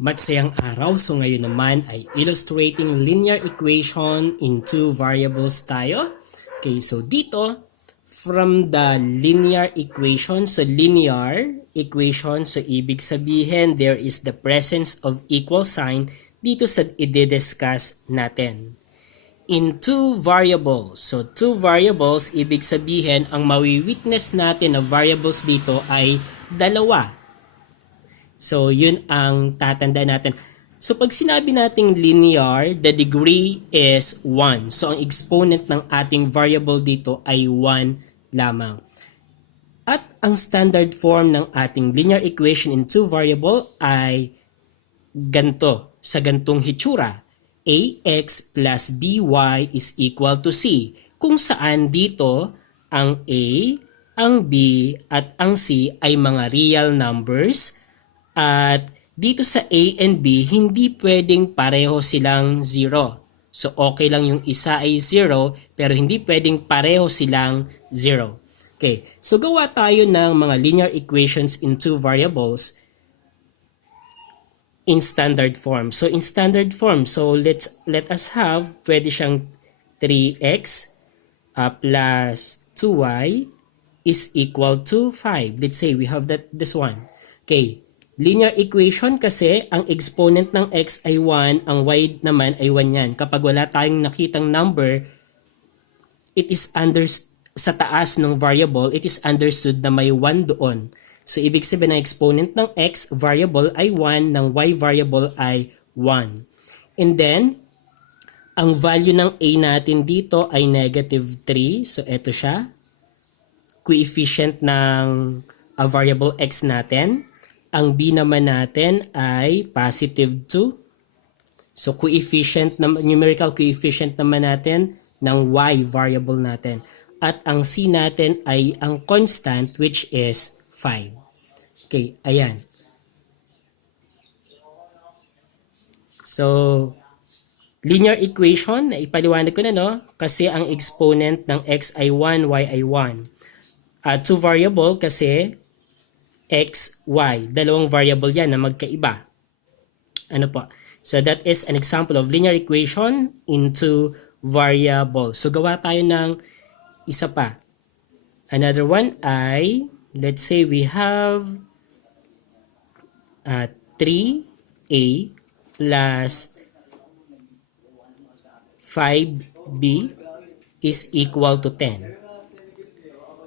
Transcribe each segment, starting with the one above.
Matsayang araw. So ngayon naman ay illustrating linear equation in two variables tayo. Okay, so dito from the linear equation, so ibig sabihin there is the presence of equal sign dito sa i-discuss natin. In two variables, so two variables, ibig sabihin ang mawi-witness natin na variables dito ay dalawa. So, yun ang tatanda natin. So, pag sinabi nating linear, the degree is 1. So, ang exponent ng ating variable dito ay 1 lamang. At ang standard form ng ating linear equation in two variable ay ganito, sa gantong hitsura. Ax plus by is equal to c. Kung saan dito, ang a, ang b, at ang c ay mga real numbers. At dito sa A and B, hindi pwedeng pareho silang 0. So, okay lang yung isa ay 0, pero hindi pwedeng pareho silang 0. Okay, so gawa tayo ng mga linear equations in two variables in standard form. So, in standard form, so let us have, pwede siyang 3x plus 2y is equal to 5. Let's say we have this one. Okay. Linear equation kasi ang exponent ng x ay 1, ang y naman ay 1 yan. Kapag wala tayong nakitang number, it is sa taas ng variable, it is understood na may 1 doon. So, ibig sabihin ng exponent ng x variable ay 1, ng y variable ay 1. And then, ang value ng a natin dito ay negative 3. So, eto siya. Coefficient ng variable x natin. Ang b naman natin ay positive 2. So, numerical coefficient naman natin ng y variable natin. At ang c natin ay ang constant which is 5. Okay, ayan. So, linear equation, ipaliwanag ko na no, kasi ang exponent ng x ay 1, y ay 1. Two variable kasi x, y. Dalawang variable yan na magkaiba. Ano po? So, that is an example of linear equation into variables. So, gawa tayo ng isa pa. Another one ay, let's say we have 3a plus 5b is equal to 10.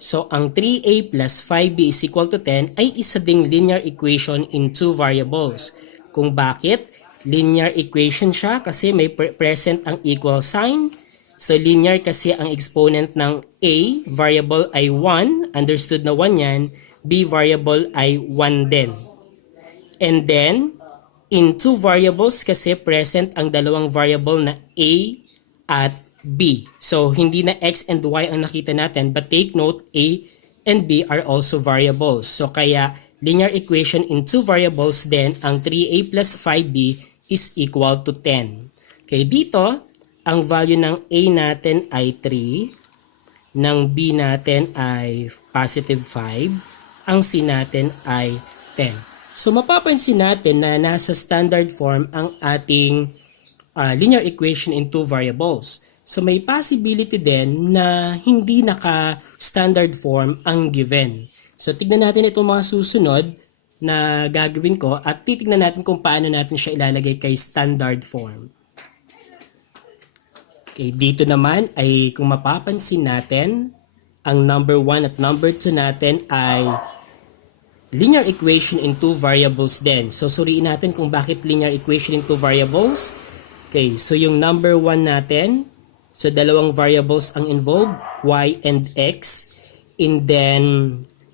So, ang 3a plus 5b is equal to 10 ay isa ding linear equation in two variables. Kung bakit? Linear equation siya kasi may present ang equal sign. So, linear kasi ang exponent ng a variable ay 1. Understood na 1 yan. B variable ay 1 din. And then, in two variables kasi present ang dalawang variable na a at b. So, hindi na x and y ang nakita natin, but take note, a and b are also variables. So, kaya linear equation in two variables then, ang 3a plus 5b is equal to 10. Okay, dito, ang value ng a natin ay 3, ng b natin ay positive 5, ang c natin ay 10. So, mapapansin natin na nasa standard form ang ating linear equation in two variables. So, may possibility din na hindi naka-standard form ang given. So, tignan natin itong mga susunod na gagawin ko at titignan natin kung paano natin siya ilalagay kay standard form. Okay, dito naman ay kung mapapansin natin, ang number 1 at number 2 natin ay linear equation in two variables din. So, suriin natin kung bakit linear equation in two variables. Okay, so yung number 1 natin, so, dalawang variables ang involved, y and x. And then,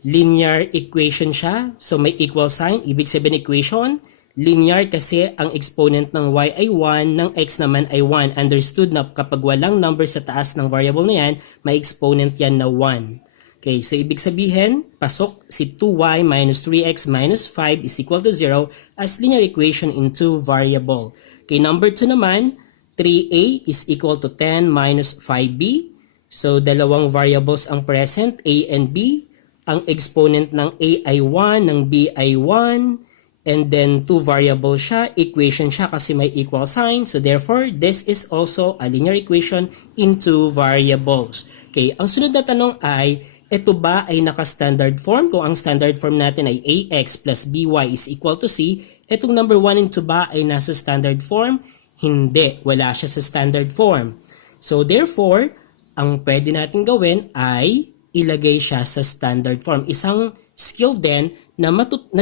linear equation siya. So, may equal sign. Ibig sabihin equation. Linear kasi ang exponent ng y ay 1, ng x naman ay 1. Understood na kapag walang number sa taas ng variable na yan, may exponent yan na 1. Okay, so ibig sabihin, pasok si 2y minus 3x minus 5 is equal to 0 as linear equation in two variable. Okay, number 2 naman, 3a is equal to 10 minus 5b. So, dalawang variables ang present, a and b. Ang exponent ng a ay 1, ng b ay 1. and then two variables siya, equation siya kasi may equal sign. So therefore, this is also a linear equation in two variables. Okay, ang sunod na tanong ay, ito ba ay naka-standard form? Kung ang standard form natin ay ax plus by is equal to c, itong number 1 and 2 ba ay nasa standard form? Hindi, wala siya sa standard form. So therefore, ang pwede natin gawin ay ilagay siya sa standard form. Isang skill din na,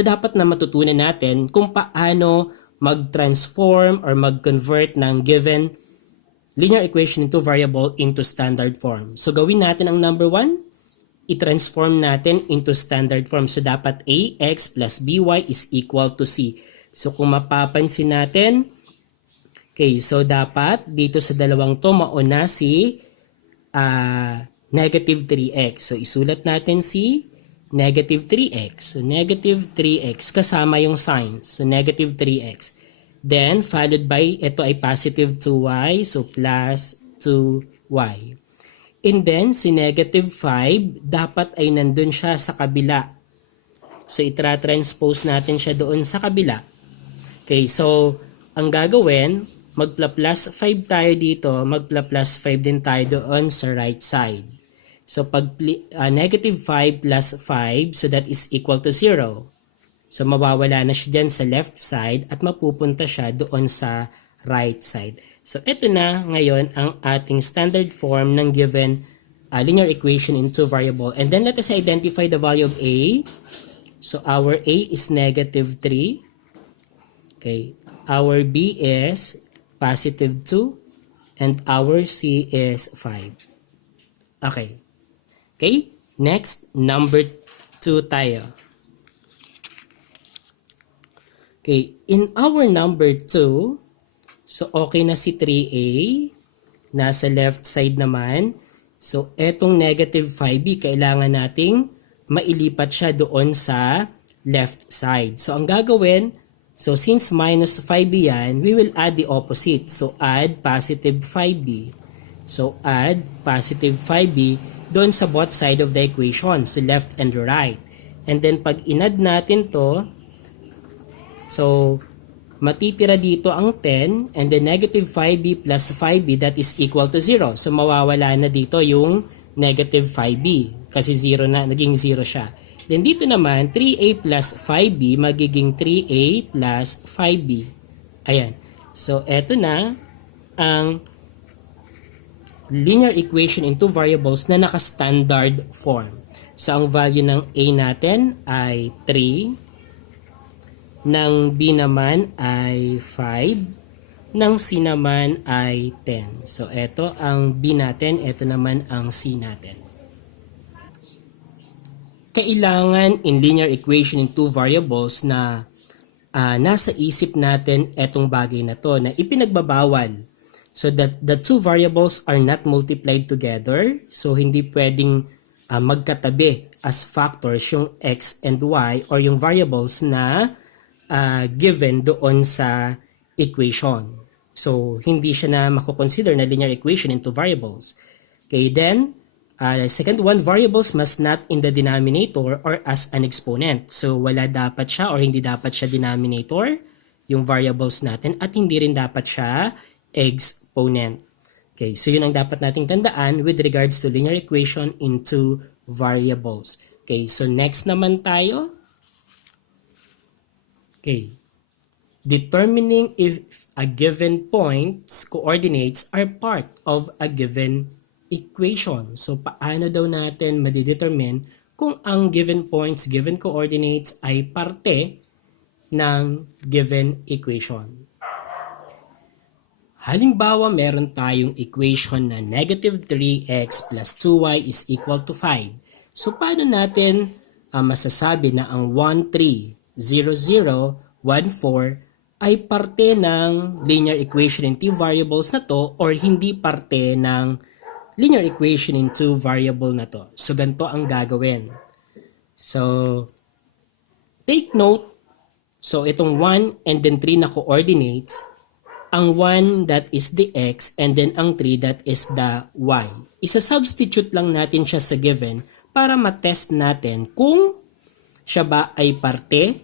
dapat na matutunan natin kung paano mag-transform or mag-convert ng given linear equation into variable into standard form. So gawin natin ang number 1, i-transform natin into standard form. So dapat ax plus by is equal to c. So kung mapapansin natin, okay, so dapat dito sa dalawang to mauna si negative 3x. So isulat natin si negative 3x. So negative 3x kasama yung signs. So negative 3x. Then followed by, ito ay positive 2y. So plus 2y. And then si negative 5 dapat ay nandun siya sa kabila. So itra-transpose natin siya doon sa kabila. Okay, so ang gagawin, magpla-plus 5 tayo dito, magpla-plus 5 din tayo doon sa right side. So pag negative 5 plus 5, so that is equal to 0. So mawawala na siya dyan sa left side at mapupunta siya doon sa right side. So ito na ngayon ang ating standard form ng given linear equation in two variable. And then let us identify the value of a. So our a is negative 3. Okay. Our b is positive 2. And our c is 5. Okay. Okay. Next, number 2 tayo. Okay. In our number 2, so okay na si 3a. Nasa left side naman. So etong negative 5b, kailangan nating mailipat siya doon sa left side. So ang gagawin, so since minus 5b yan, we will add the opposite. So add positive 5b. So add positive 5b doon sa both side of the equation, so left and right. And then pag inad natin to, so matitira dito ang 10 and then negative 5b plus 5b, that is equal to 0. So mawawala na dito yung negative 5b kasi 0 na, naging 0 siya. Then dito naman 3a plus 5b magiging 3a plus 5b. Ayan. So eto na ang linear equation in two variables na naka-standard form. So ang value ng a natin ay 3. Ng B naman ay 5. Ng C naman ay 10. So, ito ang B natin. Ito naman ang C natin. Kailangan in linear equation in two variables na nasa isip natin etong bagay na to na ipinagbabawal. So, that the two variables are not multiplied together. So, hindi pwedeng magkatabi as factors yung x and y or yung variables na given doon sa equation. So, hindi siya na mako-consider na linear equation into variables. Okay, then, second one, variables must not in the denominator or as an exponent. So, wala dapat siya or hindi dapat siya denominator, yung variables natin, at hindi rin dapat siya exponent. Okay, so yun ang dapat nating tandaan with regards to linear equation into variables. Okay, so next naman tayo. Okay. Determining if a given point's coordinates are part of a given equation. So, paano daw natin madidetermine kung ang given points, given coordinates ay parte ng given equation? Halimbawa, meron tayong equation na negative 3x plus 2y is equal to 5. So, paano natin masasabi na ang 1, 3, 0, 0, 1, 4 ay parte ng linear equation in two variables na to or hindi parte ng linear equation in two variable na to. So, ganito ang gagawin. So, take note. So, itong 1 and then 3 na coordinates, ang 1 that is the x and then ang 3 that is the y. Isa-substitute lang natin siya sa given para matest natin kung siya ba ay parte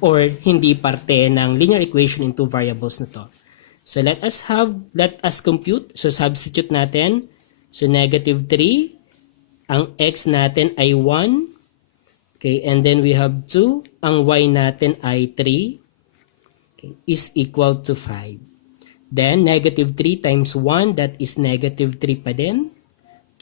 or hindi parte ng linear equation in two variables na to. So let us compute. So substitute natin. So negative 3, ang x natin ay 1. Okay, and then we have 2, ang y natin ay 3, okay, is equal to 5. Then negative 3 times 1, that is negative 3 pa din.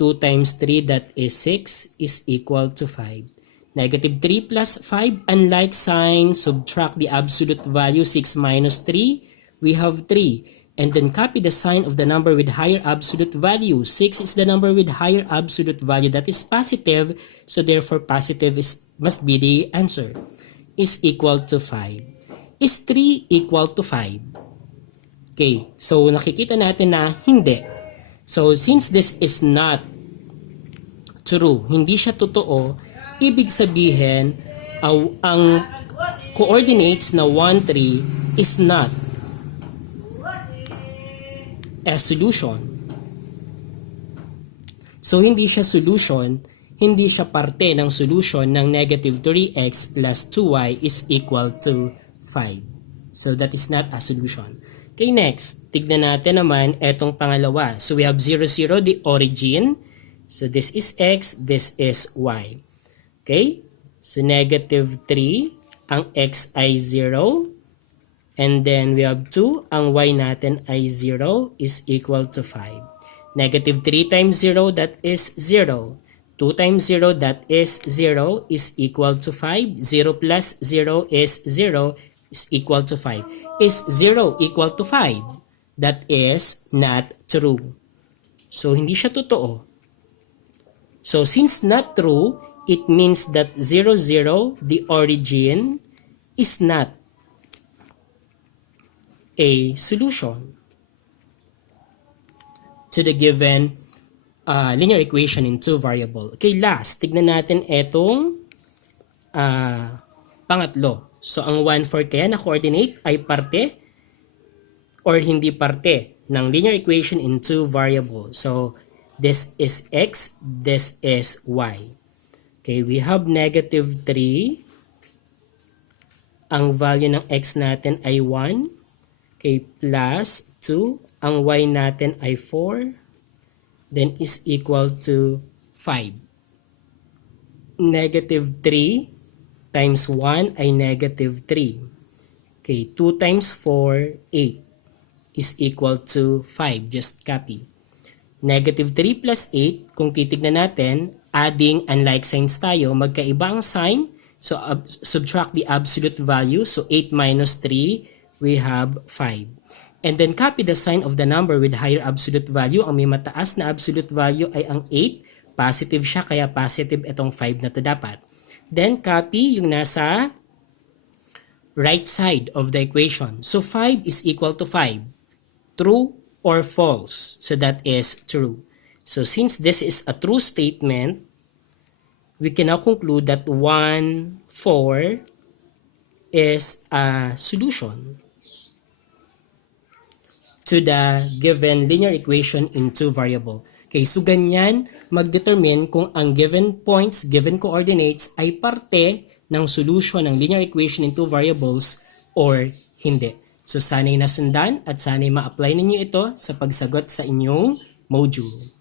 2 times 3, that is 6, is equal to 5. Negative 3 plus 5, unlike sign, subtract the absolute value, 6 minus 3, we have 3. And then copy the sign of the number with higher absolute value. 6 is the number with higher absolute value, that is positive, so therefore positive must be the answer, is equal to 5. Is 3 equal to 5? Okay, so nakikita natin na hindi. So since this is not true, hindi siya totoo, ibig sabihin ang coordinates na 1, 3 is not a solution. So hindi siya solution, hindi siya parte ng solution ng negative 3x plus 2y is equal to 5. So that is not a solution. Okay, next, tignan natin naman etong pangalawa. So we have 0, 0, the origin. So this is x, this is y. Okay? So negative 3, ang x ay 0. And then we have 2, ang y natin ay 0 is equal to 5. Negative 3 times 0, that is 0. 2 times 0, that is 0, is equal to 5. 0 plus 0 is 0, is equal to 5. Is 0 equal to 5? That is not true. So hindi siya totoo. So since not true, it means that 0, 0, the origin, is not a solution to the given linear equation in two variable. Okay, last, tignan natin etong pangatlo. So ang 1, 4 kaya na coordinate ay parte or hindi parte ng linear equation in two variable. So this is x, this is y. Okay, we have negative 3. Ang value ng x natin ay 1. Okay, plus 2. Ang y natin ay 4. Then is equal to 5. Negative 3 times 1 ay negative 3. Okay, 2 times 4, 8 is equal to 5. Just copy. Negative 3 plus 8, kung titignan natin, adding unlike signs tayo, magkaiba ang sign. So subtract the absolute value. So 8 minus 3, we have 5. And then copy the sign of the number with higher absolute value. Ang may mataas na absolute value ay ang 8. Positive siya, kaya positive itong 5 na to dapat. Then copy yung nasa right side of the equation. So 5 is equal to 5. True or false? So that is true. So since this is a true statement, we can now conclude that 1, 4 is a solution to the given linear equation in two variable. Okay, so ganyan mag-determine kung ang given points, given coordinates ay parte ng solution ng linear equation in two variables or hindi. So sana'y nasundan at sana'y ma-apply ninyo ito sa pagsagot sa inyong module.